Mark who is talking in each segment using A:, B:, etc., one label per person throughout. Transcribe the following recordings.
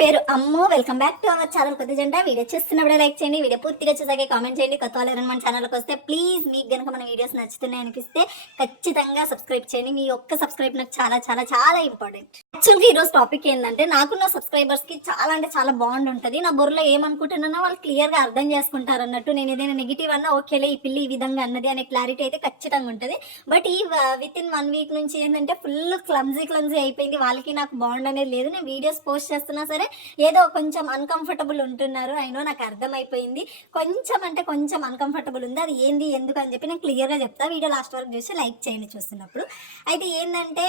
A: పేరు అమ్మో. Welcome back to our channel కొద్ది జెండా. వీడియో చూస్తున్నప్పుడు లైక్ చేయండి. వీడియో పూర్తిగా చూసాక కామెంట్ చేయండి. కొత్త వాళ్ళు ఎవరైనా మన ఛానల్కి వస్తే ప్లీజ్ మీకు కనుక మన వీడియోస్ నచ్చుతున్నాయి అనిపిస్తే ఖచ్చితంగా సబ్స్క్రైబ్ చేయండి. మీ ఒక్క సబ్స్క్రైబ్ నాకు చాలా చాలా చాలా ఇంపార్టెంట్ యాక్చువల్గా ఈరోజు టాపిక్ ఏంటంటే నాకున్న సబ్స్క్రైబర్స్కి చాలా అంటే చాలా బాండ్ ఉంటుంది. నా బుర్రలో ఏమనుకుంటున్నానో వాళ్ళు క్లియర్గా అర్థం చేసుకుంటారు అన్నట్టు నేను ఏదైనా నెగిటివ్ అన్నా ఓకేలే ఈ పిల్లి ఈ విధంగా అన్నది అనే క్లారిటీ అయితే ఖచ్చితంగా ఉంటుంది. బట్ ఈ విత్ ఇన్ వన్ వీక్ నుంచి ఏంటంటే ఫుల్ క్లమ్జీ క్లమ్జీ అయిపోయింది. వాళ్ళకి నాకు బాండ్ అనేది లేదు. నేను వీడియోస్ పోస్ట్ చేస్తున్నా సరే ఏదో కొంచెం అన్కంఫర్టబుల్ ఉంటున్నారు. అయినో నాకు అర్థమైపోయింది. కొంచెం అంటే కొంచెం అన్కంఫర్టబుల్ ఉంది. అది ఏంది ఎందుకు అని చెప్పి నేను క్లియర్గా చెప్తా. వీడియో లాస్ట్ వరకు చూసి లైక్ చేయండి చూస్తున్నప్పుడు. అయితే ఏంటంటే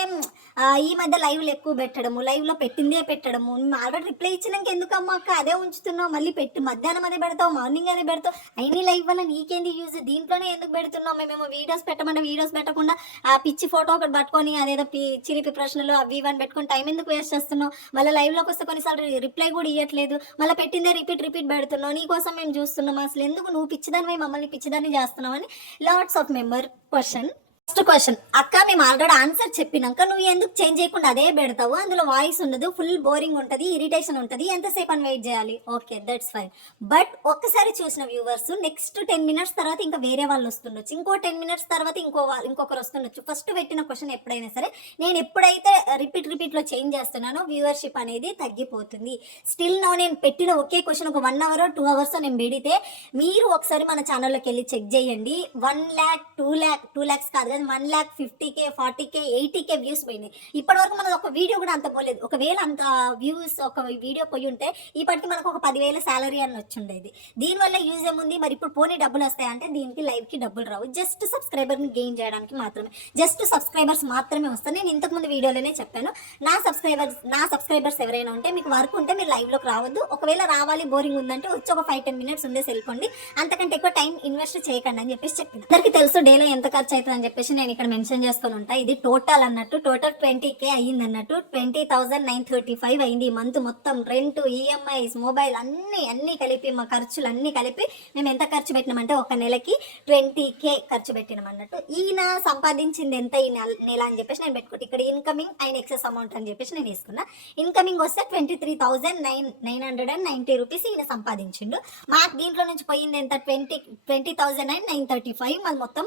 A: ఈ మధ్య లైవ్లు ఎక్కువ పెట్టడము లైవ్లో పెట్టిందే పెట్టడము. ఆల్రెడీ రిప్లై ఇచ్చినాక ఎందుకమ్మా అక్క? అదే ఉంచుతున్నావు. మళ్ళీ పెట్టి. మధ్యాహ్నం అదే పెడతావు మార్నింగ్ అదే పెడతావు. అయిన లైవ్ వల్ల నీకేంది యూజ్ దీంట్లోనే ఎందుకు పెడుతున్నావు? మేమేమో వీడియోస్ పెట్టమంటే వీడియోస్ పెట్టకుండా ఆ పిచ్చి ఫోటో ఒకటి పట్టుకొని అదేదో పి చిరిపి ప్రశ్నలు అవి ఇవన్నీ పెట్టుకొని టైం ఎందుకు వేస్ట్ చేస్తున్నావు? మళ్ళీ లైవ్లోకి వస్తే కొన్నిసార్లు రిప్లై కూడా ఇవ్వట్లేదు మళ్ళీ పెట్టిందే రిపీట్ రిపీట్ పెడుతున్నావు. నీకోసం మేము చూస్తున్నాం అసలు. ఎందుకు నువ్వు పిచ్చిదానివై మమ్మల్ని పిచ్చిదాన్ని చేస్తున్నావు అని lots of member question. First question అక్క మేము ఆల్రెడీ ఆన్సర్ చెప్పినాక నువ్వు ఎందుకు చేంజ్ చేయకుండా అదే పెడతావు? అందులో వాయిస్ ఉండదు ఫుల్ బోరింగ్ ఉంటుంది ఇరిటేషన్ ఉంటుంది. ఎంతసేపు అని వెయిట్ చేయాలి? ఓకే దట్స్ ఫైన్ బట్ ఒక్కసారి చూసిన వ్యూవర్స్ నెక్స్ట్ టెన్ మినిట్స్ తర్వాత ఇంకా వేరే వాళ్ళు వస్తుండొచ్చు. ఇంకో టెన్ మినిట్స్ తర్వాత ఇంకో ఇంకొకరు వస్తుండొచ్చు. ఫస్ట్ పెట్టిన క్వశ్చన్ ఎప్పుడైనా సరే నేను ఎప్పుడైతే రిపీట్ రిపీట్లో చేంజ్ చేస్తున్నానో వ్యూవర్షిప్ అనేది తగ్గిపోతుంది. స్టిల్ నా నేను పెట్టిన ఒకే క్వశ్చన్ ఒక వన్ అవర్ టూ అవర్స్ నేను పెడితే మీరు ఒకసారి మన ఛానల్లోకి వెళ్ళి చెక్ చేయండి. One lakh two lakh two lakhs కాదు కానీ one lakh fifty K forty K eighty K views పోయినాయి. ఇప్పటి వరకు మనకు ఒక వీడియో కూడా అంత పోలేదు. ఒకవేళ అంత వ్యూస్ ఒక వీడియో పోయి ఉంటే ఇప్పటికి మనకు ఒక పదివేల శాలరీ అని వచ్చిండేది. దీనివల్ల యూజ్ ఏముంది? మరి ఇప్పుడు పోనీ డబ్బులు వస్తాయంటే దీనికి లైవ్కి డబ్బులు రావు. జస్ట్ సబ్స్క్రైబర్ని గెయిన్ చేయడానికి మాత్రమే. జస్ట్ సబ్స్క్రైబర్స్ మాత్రమే వస్తాయి. నేను ఇంతకుముందు వీడియోలోనే చెప్పాను. నా సబ్స్క్రైబర్స్ నా సబ్స్క్రైబర్స్ ఎవరైనా ఉంటే మీకు వర్క్ ఉంటే మీరు లైవ్లోకి రావద్దు. ఒకవేళ రావాలి బోరింగ్ ఉందంటే వచ్చి ఒక ఫైవ్ టెన్ మినిట్స్ ఉండే వెళ్ళిపోండి అంతకంటే ఎక్కువ టైం ఇన్వెస్ట్ చేయకండి అని చెప్పేసి చెప్పింది అందరికీ తెలుసు డేలో ఎంత ఖర్చు అవుతుంది అని చెప్పేసి నేను ఇక్కడ మెన్షన్ చేసుకొని ఉంటా. ఇది టోటల్ అన్నట్టు టోటల్ ట్వంటీ కే అయ్యింది అన్నట్టు twenty thousand nine thirty five అయింది. ఈ మంత్ మొత్తం రెంట్ ఈఎంఐస్ మొబైల్ అన్ని అన్ని కలిపి మా ఖర్చులు అన్ని కలిపి మేము ఎంత ఖర్చు పెట్టినామంటే ఒక నెలకి ట్వంటీ కే ఖర్చు పెట్టినాం అన్నట్టు. ఈయన సంపాదించింది ఎంత ఈ నెల అని చెప్పేసి నేను పెట్టుకుంటే. ఇక్కడ ఇన్కమింగ్ అండ్ ఎక్సెస్ అమౌంట్ అని చెప్పేసి నేను తీసుకున్నా. ఇన్కమింగ్ వస్తే twenty three thousand nine nine hundred and ninety rupees ఈయన సంపాదించిండు. మాకు దీంట్లో నుంచి పోయింది ఎంత? Twenty twenty thousand and nine thirty five. మాది మొత్తం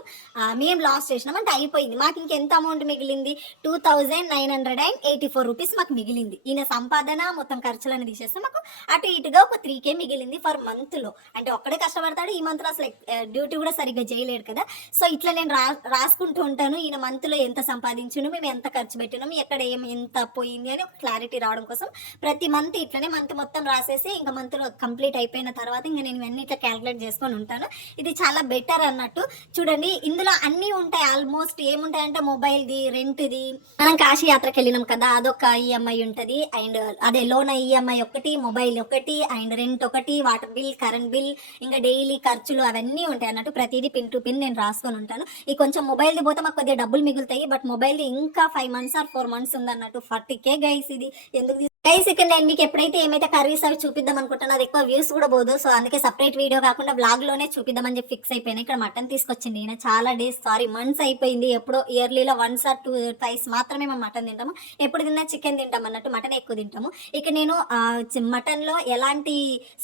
A: మేము లాస్ చేసినాం అంటే అయిపోయింది. మాకు ఇంకెంత అమౌంట్ మిగిలింది? Two thousand nine hundred and eighty four rupees మాకు మిగిలింది. ఈయన సంపాదన మొత్తం ఖర్చులను తీసేస్తే మాకు అటు ఇటుగా ఒక త్రీ కే మిగిలింది ఫర్ మంత్లో అంటే ఒక్కడే కష్టపడతాడు ఈ మంత్లో అసలు డ్యూటీ కూడా సరిగ్గా చేయలేడు కదా. సో ఇట్లా నేను రా రాసుకుంటూ ఉంటాను. ఈయన మంత్లో ఎంత సంపాదించును మేము ఎంత ఖర్చు పెట్టినాం ఎక్కడ ఏం ఎంత పోయింది అని ఒక క్లారిటీ రావడం కోసం ప్రతి మంత్ ఇట్లనే మంత్ మొత్తం రాసేసి ఇంకా మంత్లో కంప్లీట్ అయిపోయిన తర్వాత ఇంకా నేను ఇవన్నీ ఇట్లా క్యాలిక్యులేట్ చేసుకొని ఉంటాను. ఇది చాలా బెటర్ అన్నట్టు. చూడండి ఇందులో అన్నీ ఉంటాయి. ఆల్మోస్ట్ ఏముంటాయంటే మొబైల్ది రెంట్ది. మనం కాశీ యాత్రకి వెళ్ళినాం కదా అదొక ఈఎంఐ ఉంటుంది. అండ్ అదే లోన్ ఈఎంఐ ఒకటి మొబైల్ ఒకటి అండ్ రెంట్ ఒకటి వాటర్ బిల్ కరెంట్ బిల్ ఇంకా డైలీ ఖర్చులు అవన్నీ ఉంటాయి అన్నట్టు ప్రతిదీ పిన్ టు పిన్ నేను రాసుకొని ఉంటాను. ఈ కొంచెం మొబైల్ది పోతే మాకు కొద్దిగా డబ్బులు మిగులుతాయి బట్ మొబైల్ది ఇంకా five months or four months ఉందన్నట్టు. Forty K guys ఇది. ఎందుకు గైస్ ఇక్కడ నేను మీకు ఎప్పుడైతే ఏమైతే కర్రీస్ అవి చూపిద్దాం అనుకుంటున్నా అది ఎక్కువ వ్యూస్ కూడా పోదు. సో అందుకే సపరేట్ వీడియో కాకుండా బ్లాగ్లోనే చూపిద్దామని చెప్పి ఫిక్స్ అయిపోయినా. ఇక్కడ మటన్ తీసుకొచ్చింది ఈయన. చాలా డేస్ సారీ మంత్స్ అయిపోయింది. ఎప్పుడో ఇయర్లీలో వన్స్ ఆర్ టూ టైస్ మాత్రమే మేము మటన్ తింటాము. ఎప్పుడు తిన్నా చికెన్ తింటాం అన్నట్టు మటన్ ఎక్కువ తింటాము. ఇక నేను మటన్లో ఎలాంటి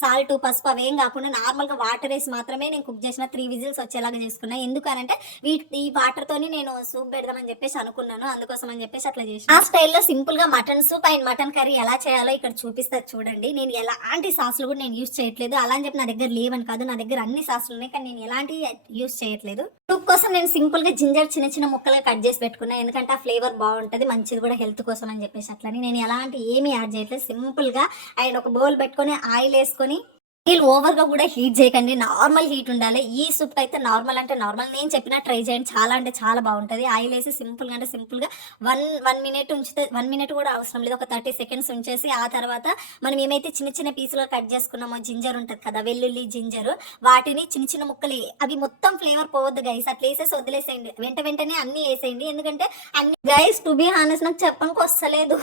A: సాల్ట్ పసుపు అవేం కాకుండా నార్మల్గా వాటర్ వేసి మాత్రమే నేను కుక్ చేసిన త్రీ విజిల్స్ వచ్చేలాగా చేసుకున్నా. ఎందుకనంటే వీటి ఈ వాటర్ తోని నేను సూప్ పెడదామని చెప్పేసి అనుకున్నాను. అందుకోసం అని చెప్పేసి అట్లా చేసి ఆ స్టైల్లో సింపుల్గా mutton soup and mutton curry ఎలా ఎలా చేయాలో ఇక్కడ చూపిస్తా చూడండి. నేను ఎలాంటి సాసులు కూడా నేను యూస్ చేయట్లేదు. అలా అని చెప్పి నా దగ్గర లేవని కాదు నా దగ్గర అన్ని సాసులు ఉన్నాయి. కానీ నేను ఎలాంటి యూస్ చేయట్లేదు. సూప్ కోసం నేను సింపుల్గా జింజర్ చిన్న చిన్న ముక్కలుగా కట్ చేసి పెట్టుకున్నా. ఎందుకంటే ఆ ఫ్లేవర్ బాగుంటుంది మంచిది కూడా హెల్త్ కోసం అని చెప్పేసి అట్లని. నేను ఎలాంటి ఏమీ యాడ్ చేయట్లేదు. సింపుల్గా అండ్ ఒక బౌల్ పెట్టుకొని ఆయిల్ వేసుకొని ఆయిల్ ఓవర్గా కూడా హీట్ చేయకండి. నార్మల్ హీట్ ఉండాలి. ఈ సూప్ అయితే నార్మల్ అంటే నార్మల్ నేను చెప్పిన ట్రై చేయండి. చాలా అంటే చాలా బాగుంటుంది. ఆయిల్ వేసి సింపుల్గా అంటే సింపుల్గా వన్ వన్ మినిట్ ఉంచితే వన్ మినిట్ కూడా అవసరం లేదు. ఒక థర్టీ సెకండ్స్ ఉంచేసి ఆ తర్వాత మనం ఏమైతే చిన్న చిన్న పీసులు కట్ చేసుకున్నామో జింజర్ ఉంటుంది కదా వెల్లుల్లి జింజర్ వాటిని చిన్న చిన్న ముక్కలు అవి మొత్తం ఫ్లేవర్ పోవద్దు గైస్ అట్లా వేసేసి వదిలేసేయండి. వెంట వెంటనే అన్ని వేసేయండి. ఎందుకంటే అన్ని గైస్ టు బి హానెస్ నాకు చెప్పడానికి వస్తలేదు.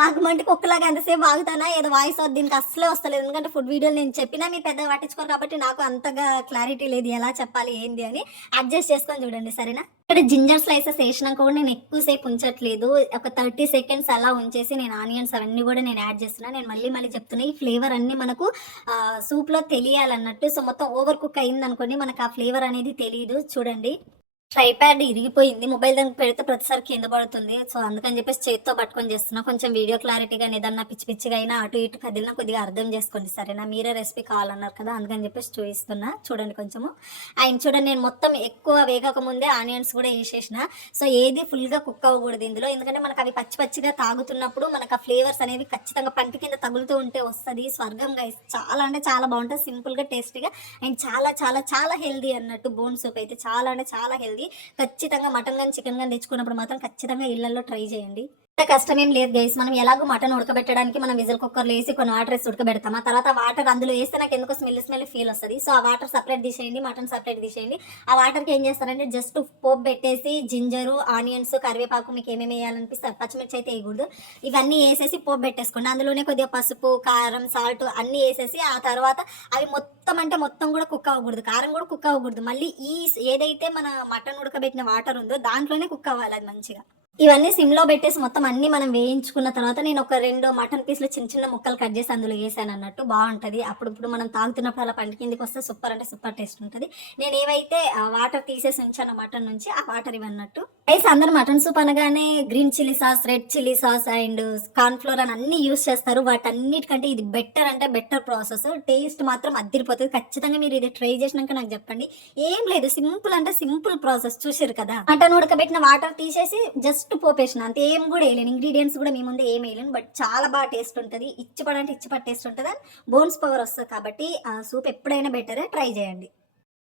A: వాగమంటే కుక్కలాగా ఎంతసేపు వాగుతానా? ఏదో వాయిస్ దీనికి అస్సలే వస్తలేదు. ఎందుకంటే ఫుడ్ వీడియోలు నేను చెప్పిన అయినా మీరు పెద్దగా పట్టించుకోరు కాబట్టి నాకు అంతగా క్లారిటీ లేదు ఎలా చెప్పాలి ఏంది అని అడ్జస్ట్ చేసుకొని చూడండి సరేనా? ఇక్కడ జింజర్ స్లైసెస్ వేసినాక కూడా నేను ఎక్కువసేపు ఉంచట్లేదు. ఒక థర్టీ సెకండ్స్ అలా ఉంచేసి నేను ఆనియన్స్ అవన్నీ కూడా నేను యాడ్ చేస్తున్నాను నేను మళ్ళీ మళ్ళీ చెప్తున్నా ఈ ఫ్లేవర్ అన్ని మనకు సూప్లో తెలియాలన్నట్టు. సో మొత్తం ఓవర్ కుక్ అయింది అనుకోండి మనకు ఆ ఫ్లేవర్ అనేది తెలియదు చూడండి. ట్రైప్యాడ్ ఇరిగిపోయింది. మొబైల్ దానికి పెడితే ప్రతిసారి కింద పడుతుంది. సో అందుకని చెప్పేసి చేతితో పట్టుకొని చేస్తున్నా. కొంచెం వీడియో క్లారిటీగా ఏదన్నా పిచ్చి పిచ్చిగా అయినా అటు ఇటు కదిలినా కొద్దిగా అర్థం చేసుకోండి. సరేనా? మీరే రెసిపీ కావాలన్నారు కదా అందుకని చెప్పేసి చూపిస్తున్నా. చూడండి కొంచెము. ఆయన చూడండి నేను మొత్తం ఎక్కువ వేగక ముందే ఆనియన్స్ కూడా వేసేసిన. సో ఏది ఫుల్గా కుక్ అవ్వకూడదు ఇందులో. ఎందుకంటే మనకు అవి పచ్చి పచ్చిగా తాగుతున్నప్పుడు మనకు ఆ ఫ్లేవర్స్ అనేవి ఖచ్చితంగా పంట కింద తగులుతూ ఉంటే వస్తుంది. స్వర్గం గైస్ చాలా అంటే చాలా బాగుంటుంది. సింపుల్గా టేస్టీగా అండ్ చాలా చాలా చాలా హెల్దీ అన్నట్టు బోన్ సూప్ అయితే చాలా అంటే చాలా హెల్దీ ఖచ్చితంగా మటన్ కానీ చికెన్ కానీ తెచ్చుకున్నప్పుడు మాత్రం ఖచ్చితంగా ఇళ్ళలో ట్రై చేయండి. అంత కష్టం ఏం లేదు గైస్ మనం ఎలాగో మటన్ ఉడకబెట్టడానికి మనం విజిల్ కుక్కర్లో వేసి కొన్ని వాటర్ వేసి ఉడకబెడతాం ఆ తర్వాత వాటర్ అందులో వేస్తే నాకు ఎందుకో స్మెల్ స్మెల్ ఫీల్ వస్తుంది. సో ఆ వాటర్ సపరేట్ తీసేయండి మటన్ సపరేట్ తీసేయండి. ఆ వాటర్కి ఏం చేస్తారంటే జస్ట్ పోపు పెట్టేసి జింజరు ఆనియన్స్ కరివేపాకు మీకు ఏమేమి వేయాలనిపిస్తే పచ్చిమిర్చి అయితే వేయకూడదు. ఇవన్నీ వేసేసి పోపు పెట్టేసుకోండి. అందులోనే కొద్దిగా పసుపు కారం సాల్ట్ అన్నీ వేసేసి ఆ తర్వాత అవి మొత్తం అంటే మొత్తం కూడా కుక్ అవ్వకూడదు. కారం కూడా కుక్ అవ్వకూడదు. మళ్ళీ ఈ ఏదైతే మన మటన్ ఉడకబెట్టిన వాటర్ ఉందో దాంట్లోనే కుక్ అవ్వాలి అది మంచిగా. ఇవన్నీ సిమ్లో పెట్టేసి మొత్తం అన్ని మనం వేయించుకున్న తర్వాత నేను ఒక రెండు మటన్ పీసులు చిన్న చిన్న ముక్కలు కట్ చేసి అందులో వేసాను అన్నట్టు బాగుంటుంది. అప్పుడప్పుడు మనం తాగుతున్నప్పుడు అలా పంట కిందకి వస్తే సూపర్ అంటే సూపర్ టేస్ట్ ఉంటుంది. నేను ఏవైతే వాటర్ తీసేసి ఉంచాను మటన్ నుంచి ఆ వాటర్ ఇవన్నట్టు రైస్ అందరు మటన్ సూప్ అనగానే green chilli sauce red chilli sauce and cornflour అని అన్ని యూస్ చేస్తారు. వాటన్నిటికంటే ఇది బెటర్ అంటే బెటర్ ప్రాసెస్ టేస్ట్ మాత్రం అద్దరిపోతుంది. ఖచ్చితంగా మీరు ఇది ట్రై చేసినాక నాకు చెప్పండి. ఏం లేదు సింపుల్ అంటే సింపుల్ ప్రాసెస్ చూసారు కదా? మటన్ ఉడకబెట్టిన వాటర్ తీసేసి జస్ట్ పోపేసిన అంతే ఏం కూడా వేయలేను. ఇంగ్రీడియంట్స్ కూడా మీ ముందు ఏం వేయలేను బట్ చాలా బాగా టేస్ట్ ఉంటుంది. ఇచ్చిపడంటే అంటే టేస్ట్ ఉంటుంది. అండ్ బోన్స్ పవర్ వస్తుంది కాబట్టి సూప్ ఎప్పుడైనా బెటరే ట్రై చేయండి.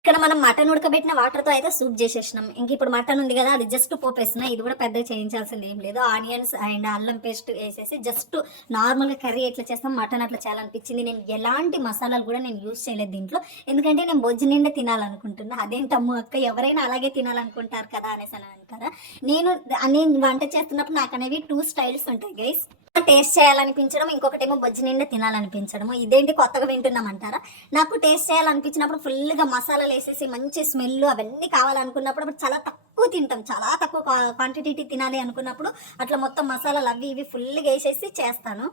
A: ఇక్కడ మనం మటన్ ఉడకబెట్టిన వాటర్తో అయితే సూప్ చేసేసినాం. ఇంక ఇప్పుడు మటన్ ఉంది కదా అది జస్ట్ పోపేసినా ఇది కూడా పెద్దగా చేయించాల్సింది ఏం లేదు. ఆనియన్స్ అండ్ అల్లం పేస్ట్ వేసేసి జస్ట్ నార్మల్గా కర్రీ ఎట్లా చేస్తాం మటన్ అట్లా చేయాలనిపించింది. నేను ఎలాంటి మసాలాలు కూడా నేను యూజ్ చేయలేదు దీంట్లో. ఎందుకంటే నేను బొజ్జు నిండా తినాలనుకుంటున్నా. అదేంటమ్ము అక్క ఎవరైనా అలాగే తినాలనుకుంటారు కదా అనేసి అని అంటారా? నేను నేను వంట చేస్తున్నప్పుడు నాకు అనేవి టూ స్టైల్స్ ఉంటాయి గైస్ టేస్ట్ చేయాలనిపించడం ఇంకొకటేమో బొజ్జి నిండా తినాలనిపించడం ఇదేంటి కొత్తగా వింటున్నామంటారా నాకు టేస్ట్ చేయాలనిపించినప్పుడు ఫుల్గా మసాలాలు వేసేసి మంచి స్మెల్ అవన్నీ కావాలనుకున్నప్పుడు అప్పుడు చాలా తక్కువ తింటాం. చాలా తక్కువ క్వాంటిటీ తినాలి అనుకున్నప్పుడు అట్లా మొత్తం మసాలాలు అవి ఇవి ఫుల్గా వేసేసి చేస్తాను.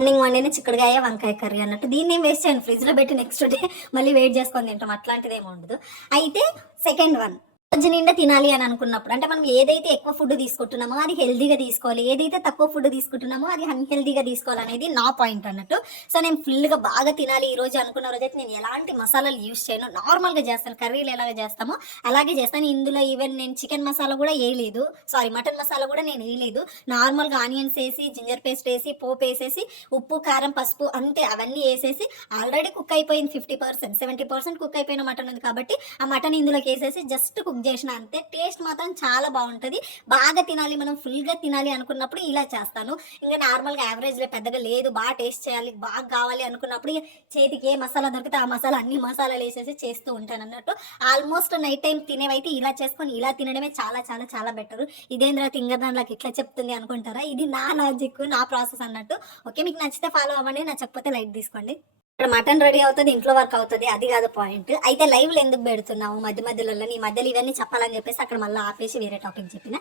A: మార్నింగ్ వండిన చిక్కుడుగాయ వంకాయ కర్రీ అన్నట్టు. దీన్ని ఏం వేస్ట్ చేయండి ఫ్రిడ్జ్లో పెట్టి నెక్స్ట్ డే మళ్ళీ వెయిట్ చేసుకొని తింటాం. అట్లాంటిది ఏమి ఉండదు. అయితే సెకండ్ వన్ రోజు నిండా తినాలి అని అనుకున్నప్పుడు అంటే మనం ఏదైతే ఎక్కువ ఫుడ్ తీసుకుంటున్నామో అది హెల్దీగా తీసుకోవాలి ఏదైతే తక్కువ ఫుడ్ తీసుకుంటున్నామో అది అన్హెల్దీగా తీసుకోవాలి అనేది నా పాయింట్ అన్నట్టు. సో నేను ఫుల్గా బాగా తినాలి ఈ రోజు అనుకున్న రోజైతే నేను ఎలాంటి మసాలాలు యూస్ చేయను. నార్మల్గా చేస్తాను. కర్రీలు ఎలాగ చేస్తామో అలాగే చేస్తాను. ఇందులో ఈవెన్ నేను చికెన్ మసాలా కూడా వేయలేదు. సారీ మటన్ మసాలా కూడా నేను వేయలేదు. నార్మల్గా ఆనియన్స్ వేసి జింజర్ పేస్ట్ వేసి పోపు వేసేసి ఉప్పు కారం పసుపు అంతే అవన్నీ వేసేసి ఆల్రెడీ కుక్ అయిపోయింది fifty percent seventy percent cook అయిపోయిన మటన్ ఉంది కాబట్టి ఆ మటన్ ఇందులోకి వేసేసి జస్ట్ కుక్ చేసిన అంతే టేస్ట్ మాత్రం చాలా బాగుంటుంది. బాగా తినాలి మనం ఫుల్గా తినాలి అనుకున్నప్పుడు ఇలా చేస్తాను. ఇంకా నార్మల్గా యావరేజ్లో పెద్దగా లేదు బాగా టేస్ట్ చేయాలి బాగా కావాలి అనుకున్నప్పుడు ఇక చేతికి ఏ మసాలా దొరికితే ఆ మసాలా అన్ని మసాలాలు వేసేసి చేస్తూ ఉంటాను అన్నట్టు. ఆల్మోస్ట్ నైట్ టైం తినేవైతే ఇలా చేసుకొని ఇలా తినడమే చాలా చాలా చాలా బెటర్. ఇదేంద్ర తింగదానికి ఇట్లా చెప్తుంది అనుకుంటారా? ఇది నా లాజిక్ నా ప్రాసెస్ అన్నట్టు. ఓకే మీకు నచ్చితే ఫాలో అవ్వండి నచ్చకపోతే లైట్ తీసుకోండి. ఇక్కడ మటన్ రెడీ అవుతుంది ఇంట్లో వర్క్ అవుతుంది అది కాదు పాయింట్. అయితే లైవ్లో ఎందుకు పెడుతున్నావు మధ్య మధ్యలో నీ మధ్యలో ఇవన్నీ చెప్పాలని చెప్పేసి అక్కడ మళ్ళీ ఆపేసి వేరే టాపిక్ చెప్పిన.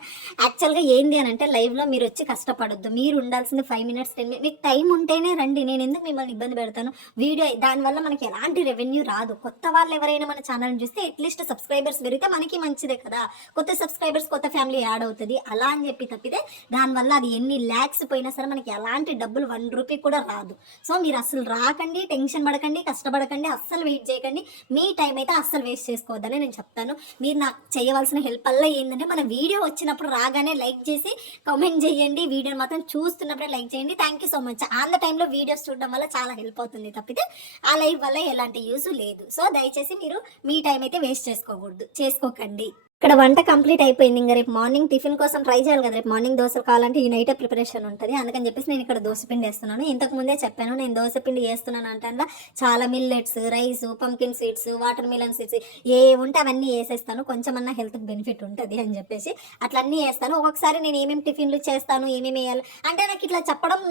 A: యాక్చువల్గా ఏంది అని అంటే లైవ్లో మీరు వచ్చి కష్టపడొద్దు. మీరు ఉండాల్సింది ఫైవ్ మినిట్స్ టెన్ మీకు టైం ఉంటేనే రండి. నేను ఎందుకు మిమ్మల్ని ఇబ్బంది పెడతాను? వీడియో దానివల్ల మనకి ఎలాంటి రెవెన్యూ రాదు. కొత్త వాళ్ళు ఎవరైనా మన ఛానల్ చూస్తే అట్లీస్ట్ సబ్స్క్రైబర్స్ పెరిగితే మనకి మంచిదే కదా. కొత్త సబ్స్క్రైబర్స్ కొత్త ఫ్యామిలీ యాడ్ అవుతుంది. అలా అని చెప్పి తప్పితే దానివల్ల అది ఎన్ని ల్యాక్స్ పోయినా సరే మనకి ఎలాంటి డబ్బులు వన్ రూపీ కూడా రాదు. సో మీరు అసలు రాకండి. టెన్షన్ పడకండి కష్టపడకండి అస్సలు వెయిట్ చేయకండి. మీ టైం అయితే అస్సలు వేస్ట్ చేసుకోవద్దని నేను చెప్తాను. మీరు నాకు చేయవలసిన హెల్ప్ వల్ల ఏంటంటే మన వీడియో వచ్చినప్పుడు రాగానే లైక్ చేసి కామెంట్ చేయండి. వీడియోని మాత్రం చూస్తున్నప్పుడే లైక్ చేయండి. Thank you so much on the టైంలో వీడియోస్ చూడడం వల్ల చాలా హెల్ప్ అవుతుంది తప్పితే ఆ లైవ్ వల్ల ఎలాంటి యూజ్ లేదు. సో దయచేసి మీరు మీ టైం అయితే వేస్ట్ చేసుకోకూడదు. చేసుకోకండి. ఇక్కడ వంట కంప్లీట్ అయిపోయింది. ఇంకా రేపు మార్నింగ్ టిఫిన్ కోసం ట్రై చేయాలి కదా. రేపు మార్నింగ్ దోశలు కావాలంటే ఈ నైటే ప్రిపరేషన్ ఉంటుంది. అందుకని చెప్పేసి నేను ఇక్కడ దోశ పిండి వేస్తున్నాను. ఇంతకు ముందే చెప్పాను నేను దోశ పిండి వేస్తున్నాను అంటే చాలా millets rice pumpkin seeds watermelon seeds ఏ ఉంటే అవన్నీ వేసేస్తాను. కొంచెమన్నా హెల్త్ బెనిఫిట్ ఉంటుంది అని చెప్పేసి అట్లన్నీ వేస్తాను. ఒక్కొక్కసారి నేను ఏమేమి టిఫిన్లు చేస్తాను ఏమేమి వేయాలి అంటే నాకు ఇట్లా చెప్పడం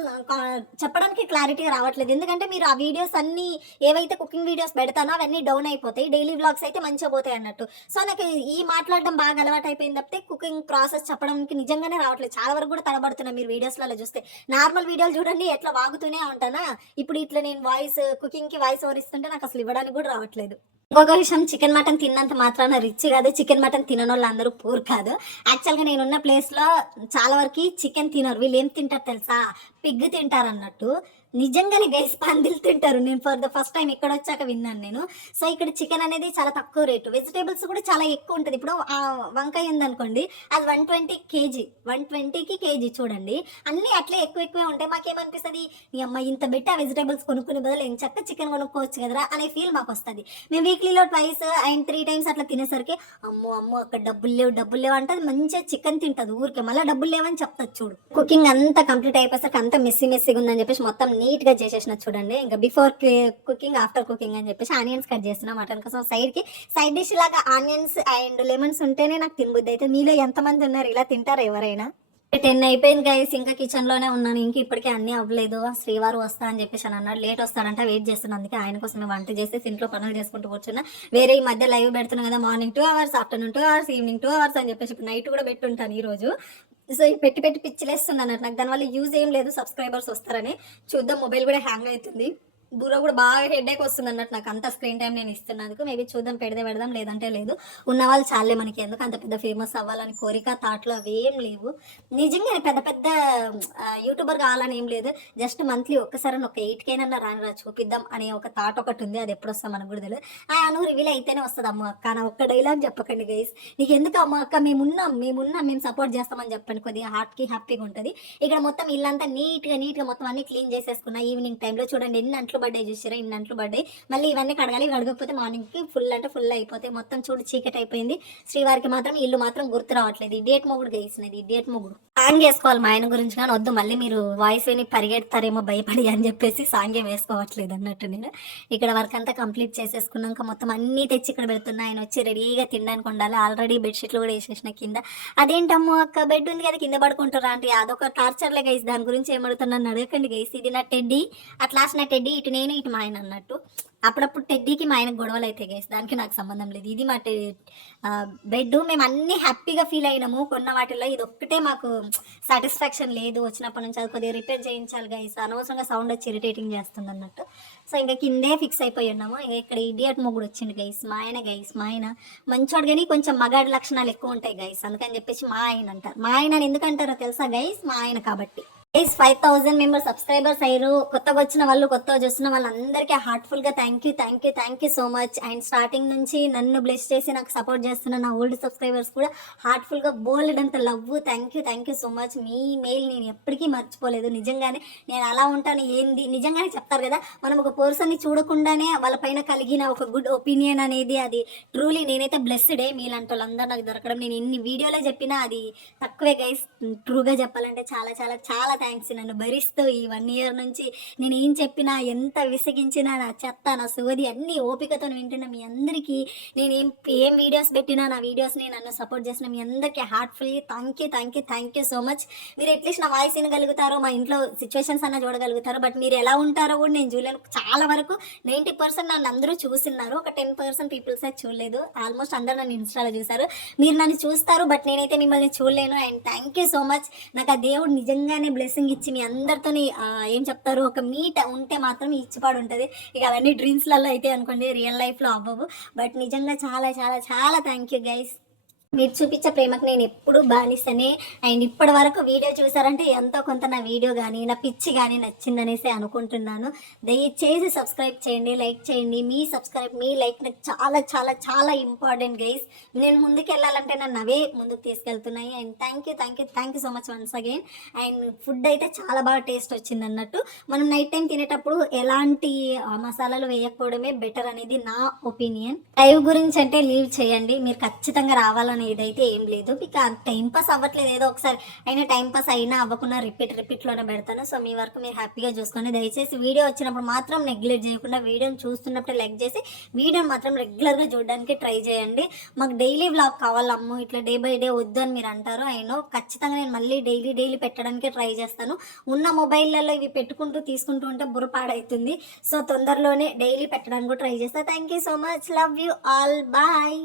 A: చెప్పడానికి క్లారిటీగా రావట్లేదు. ఎందుకంటే మీరు ఆ వీడియోస్ అన్ని ఏవైతే కుకింగ్ వీడియోస్ పెడతానో అవన్నీ డౌన్ అయిపోతాయి. డైలీ వ్లాగ్స్ అయితే మంచిగా పోతాయి అన్నట్టు. సో నాకు ఈ మాట్లాడడం బాగా అలవాటు అయిపోయింది తప్పితే కుకింగ్ ప్రాసెస్ చెప్పడానికి నిజంగానే రావట్లేదు. చాలా వరకు కూడా తడబడుతున్నా మీరు వీడియోస్లలో చూస్తే. నార్మల్ వీడియోలు చూడండి ఎట్లా వాగుతూనే ఉంటానా? ఇప్పుడు ఇట్లా నేను వాయిస్ కుకింగ్కి వాయిస్ ఓవర్ ఇస్తుంటే నాకు అసలు ఇవ్వడానికి కూడా రావట్లేదు. ఇంకొక విషయం చికెన్ మటన్ తిన్నంత మాత్రాన రిచ్ కాదు. చికెన్ మటన్ తినని వాళ్ళు అందరూ పూర్ కాదు యాక్చువల్గా నేను ఉన్న ప్లేస్లో చాలా వరకు చికెన్ తినరు. వీళ్ళు ఏం తింటారు తెలుసా? పిగ్ తింటారు అన్నట్టు. నిజంగానే గైస్ పందిలు తింటారు. నేను ఫర్ ద ఫస్ట్ టైం ఇక్కడ వచ్చాక విన్నాను నేను. సో ఇక్కడ చికెన్ అనేది చాలా తక్కువ రేటు వెజిటేబుల్స్ కూడా చాలా ఎక్కువ ఉంటుంది. ఇప్పుడు ఆ వంకాయ ఉందనుకోండి అది వన్ ట్వంటీ కేజీ వన్ ట్వంటీకి కేజీ చూడండి. అన్నీ అట్లే ఎక్కువ ఎక్కువే ఉంటాయి. మాకేమనిపిస్తుంది? నీ అమ్మ ఇంత పెట్టి ఆ వెజిటేబుల్స్ కొనుక్కునే బదులు ఏం చక్క చికెన్ కొనుక్కోవచ్చు కదరా? అనే ఫీల్ మాకు వస్తుంది మేము వీక్లీలో ట్వైస్ అండ్ త్రీ టైమ్స్ అట్లా తినేసరికి అమ్మో అమ్మో అక్కడ డబ్బులు లేవు డబ్బులు లేవు అంటే అది మంచిగా చికెన్ తింటది ఊరికే. మళ్ళీ డబ్బులు లేవని చెప్తాది చూడు. కుకింగ్ అంతా కంప్లీట్ అయిపోయేసరికి అంతా మెస్సీ మెస్సీగా ఉందని చెప్పేసి మొత్తం నీట్గా చేసేసిన చూడండి. ఇంకా బిఫోర్ కుకింగ్ ఆఫ్టర్ కుకింగ్ అని చెప్పేసి ఆనియన్స్ కట్ చేస్తున్నా మటన్ కోసం సైడ్కి సైడ్ డిష్ లాగా ఆనియన్స్ అండ్ లెమన్స్ ఉంటేనే నాకు తినబుద్ధి అయితే. మీలో ఎంతమంది ఉన్నారు? ఇలా తింటారు ఎవరైనా? టెన్ అయిపోయింది గైస్ ఇంకా కిచెన్లోనే ఉన్నాను. ఇంక ఇప్పటికే అన్ని అవ్వలేదు. శ్రీవారు వస్తా అని చెప్పేసి అని అన్నాడు. లేట్ వస్తాడంటే వెయిట్ చేస్తున్నాను అందుకే ఆయన కోసం వంట చేసి ఇంట్లో పనులు చేసుకుంటూ కూర్చున్నా. వేరే ఈ మధ్య లైవ్ పెడుతున్నాను కదా morning two hours afternoon two hours evening two hours అని చెప్పేసి ఇప్పుడు నైట్ కూడా పెట్టుంటాను ఈ రోజు సో పెట్టి పెట్టి పిచ్చిలేస్తుంది అన్నట్టు. నాకు దానివల్ల యూజ్ ఏం లేదు. సబ్స్క్రైబర్స్ వస్తారని చూద్దాం. మొబైల్ కూడా హ్యాంగ్ అవుతుంది. బుర్ర కూడా బాగా హెడేక్ వస్తుంది అన్నట్టు నాకు అంత స్క్రీన్ టైం నేను ఇస్తున్నందుకు మేబీ చూద్దాం పెడితే పెడదాం లేదంటే లేదు. ఉన్న వాళ్ళు చాలే మనకి ఎందుకు అంత పెద్ద ఫేమస్ అవ్వాలని కోరిక థాట్లు అవి ఏం లేవు. నిజంగా పెద్ద పెద్ద యూట్యూబర్ కావాలని ఏం లేదు. జస్ట్ మంత్లీ ఒక్కసారి ఒక ఎయిట్ కైనా రాని రా చూపిద్దాం అనే ఒక థాట్ ఒకటి ఉంది. అది ఎప్పుడు వస్తాం మనకు కూడా తెలియదు. ఆ నువ్వు రివీల్ అయితేనే వస్తుంది అమ్మ అక్క. నా ఒక్క డైలాగ్ చెప్పకండి గైస్ నీకు ఎందుకు అమ్మ అక్క? మేమున్నాం మేమున్నాం మేము సపోర్ట్ చేస్తామని చెప్పండి. కొద్దిగా హార్ట్కి హ్యాపీగా ఉంటుంది. ఇక్కడ మొత్తం ఇల్లంతా నీట్గా నీట్గా మొత్తం అన్ని క్లీన్ చేసేసుకున్నా. ఈవినింగ్ టైంలో చూడండి ఎన్ని అంట్లు పడ్డాయి చూసారా ఇన్ని అంట్లు బర్త్డే మళ్ళీ ఇవన్నీ కడగాలి ఇవి కడగకపోతే మార్నింగ్కి ఫుల్ అంటే ఫుల్ అయిపోతాయి మొత్తం చూడు చీకటి అయిపోయింది. శ్రీవారికి మాత్రం ఇల్లు మాత్రం గుర్తు రావట్లేదు. ఇడియట్ మొగుడు గేసినది ఇడియట్ మొగుడు. సాంగ్ వేసుకోవాలి మా ఆయన గురించి కానీ వద్దు మళ్ళీ మీరు వాయిస్ విని పరిగెడతారేమో భయపడి అని చెప్పేసి సాంగే వేసుకోవట్లేదు అన్నట్టు నేను. ఇక్కడ వర్క్ అంతా కంప్లీట్ చేసేసుకున్నాక మొత్తం అన్నీ తెచ్చి ఇక్కడ పెడుతున్నా. ఆయన వచ్చి రెడీగా తినడానికి ఉండాలి. ఆల్రెడీ బెడ్షీట్లు కూడా వేసేసిన కింద. అదేంటమ్మో అక్క బెడ్ ఉంది కదా కింద పడుకుంటారా అంటే అదొక టార్చర్లే గైస్ దాని గురించి ఏమడుతున్నాను అడగకండి గైస్ ఇది నా టెడ్డీ అట్లా నా టెడ్డీ ఇటు నేను ఇటు మా ఆయన అన్నట్టు. అప్పుడప్పుడు టెడ్డీకి మా ఆయనకు గొడవలు అయితే గైస్ దానికి నాకు సంబంధం లేదు. ఇది మా బెడ్ మేము అన్ని హ్యాపీగా ఫీల్ అయినాము. కొన్న వాటిల్లో ఇది ఒక్కటే మాకు సాటిస్ఫాక్షన్ లేదు. వచ్చినప్పటి నుంచి అది కొద్దిగా రిపేర్ చేయించాలి గైస్ అనవసరంగా సౌండ్ వచ్చి ఇరిటేటింగ్ చేస్తుంది అన్నట్టు. సో ఇంకా కిందే ఫిక్స్ అయిపోయి ఉన్నాము. ఇంకా ఇక్కడ ఇడియట్ మొగుడు వచ్చింది గైస్ మా ఆయన గైస్ మా ఆయన మంచోడు కానీ కొంచెం మగాడి లక్షణాలు ఎక్కువ ఉంటాయి గైస్ అందుకని చెప్పేసి మా ఆయన అంటారు. మా ఆయన ఎందుకంటారో తెలుసా గైస్ మా ఆయన కాబట్టి. Guys five thousand member subscribers అయ్యారు. కొత్తగా వచ్చిన వాళ్ళు కొత్తగా చూస్తున్న వాళ్ళందరికీ హార్ట్ఫుల్గా thank you thank you thank you so much and starting నుంచి నన్ను బ్లెస్ చేసి నాకు సపోర్ట్ చేస్తున్న నా ఓల్డ్ సబ్స్క్రైబర్స్ కూడా హార్ట్ఫుల్గా బోల్డ్ అంత love thank you thank you so much me mail నేను ఎప్పటికీ మర్చిపోలేదు. నిజంగానే నేను అలా ఉంటాను. ఏంది? నిజంగానే చెప్తారు కదా మనం ఒక పర్సన్ని చూడకుండానే వాళ్ళ పైన కలిగిన ఒక గుడ్ ఒపీనియన్ అనేది అది ట్రూలీ నేనైతే బ్లెస్డ్ మీలాంటి వాళ్ళందరూ నాకు దొరకడం. నేను ఎన్ని వీడియోలో చెప్పినా అది తక్కువే గైస్ ట్రూగా చెప్పాలంటే చాలా చాలా చాలా థ్యాంక్ థ్యాంక్స్ నన్ను భరిస్తూ ఈ వన్ ఇయర్ నుంచి. నేను ఏం చెప్పినా ఎంత విసిగించినా నా చెత్త నా సోది అన్ని ఓపికతో వింటున్న మీ అందరికీ. నేను ఏం ఏం వీడియోస్ పెట్టినా నా వీడియోస్ని నన్ను సపోర్ట్ చేసిన మీ అందరికీ heartfully thank you thank you thank you so much మీరు అట్లీస్ట్ నా వాయిస్ వినగలుగుతారో మా ఇంట్లో సిచ్యువేషన్స్ అన్న చూడగలుగుతారు బట్ మీరు ఎలా ఉంటారో కూడా నేను చూడలేను. చాలా వరకు నైంటీ పర్సెంట్ నన్ను అందరూ చూస్తున్నారు. ఒక టెన్ పర్సెంట్ పీపుల్స్ అయితే చూడలేదు. ఆల్మోస్ట్ అందరూ నన్ను ఇన్స్టాలో చూశారు. మీరు నన్ను చూస్తారు బట్ నేనైతే మిమ్మల్ని చూడలేను. And thank you so much నాకు ఆ దేవుడు నిజంగానే బ్లెస్సింగ్ ఇచ్చి మీ అందరితోని ఏం చెప్తారు? ఒక మీట్ ఉంటే మాత్రం ఇచ్చిపాడు ఉంటుంది ఇక అవన్నీ డ్రీమ్స్లలో అయితే అనుకోండి రియల్ లైఫ్లో అవ్వవు. బట్ నిజంగా చాలా చాలా చాలా థ్యాంక్ యూ గైస్ మీరు చూపించే ప్రేమకు నేను ఎప్పుడు బానిసనే. అండ్ ఇప్పటి వరకు వీడియో చూసారంటే ఎంతో కొంత నా వీడియో కానీ నా పిచ్చి కానీ నచ్చిందనేసి అనుకుంటున్నాను. దయచేసి సబ్స్క్రైబ్ చేయండి లైక్ చేయండి. మీ సబ్స్క్రైబ్ మీ లైక్ నాకు చాలా చాలా చాలా ఇంపార్టెంట్ గైస్. నేను ముందుకు వెళ్ళాలంటే నన్ను అవే ముందుకు తీసుకెళ్తున్నాయి. And thank you thank you thank you so much once again. And food అయితే చాలా బాగా టేస్ట్ వచ్చింది అన్నట్టు. మనం నైట్ టైం తినేటప్పుడు ఎలాంటి మసాలాలు వేయకపోవడమే బెటర్ అనేది నా ఒపీనియన్. లైవ్ గురించి అంటే లీవ్ చేయండి. మీరు ఖచ్చితంగా రావాలని అనేదైతే అయితే ఏం లేదు. మీకు టైం పాస్ అవ్వట్లేదు. ఏదో ఒకసారి అయినా టైం పాస్ అయినా అవ్వకుండా రిపీట్ రిపీట్లోనే పెడతాను. సో మీ వరకు మీరు హ్యాపీగా చూసుకోండి. దయచేసి వీడియో వచ్చినప్పుడు మాత్రం నెగ్లెక్ట్ చేయకుండా వీడియోని చూస్తున్నప్పుడు లైక్ చేసి వీడియోని మాత్రం రెగ్యులర్గా చూడడానికి ట్రై చేయండి. మాకు డైలీ వ్లాగ్ కావాలమ్ము ఇట్లా డే బై డే వద్దు అని మీరు అంటారు. అయినో ఖచ్చితంగా నేను మళ్ళీ డైలీ డైలీ పెట్టడానికి ట్రై చేస్తాను. ఉన్న మొబైల్లలో ఇవి పెట్టుకుంటూ తీసుకుంటూ ఉంటే బుర్రపాడవుతుంది సో తొందరలోనే డైలీ పెట్టడానికి కూడా ట్రై చేస్తాను thank you so much. Love you all. Bye.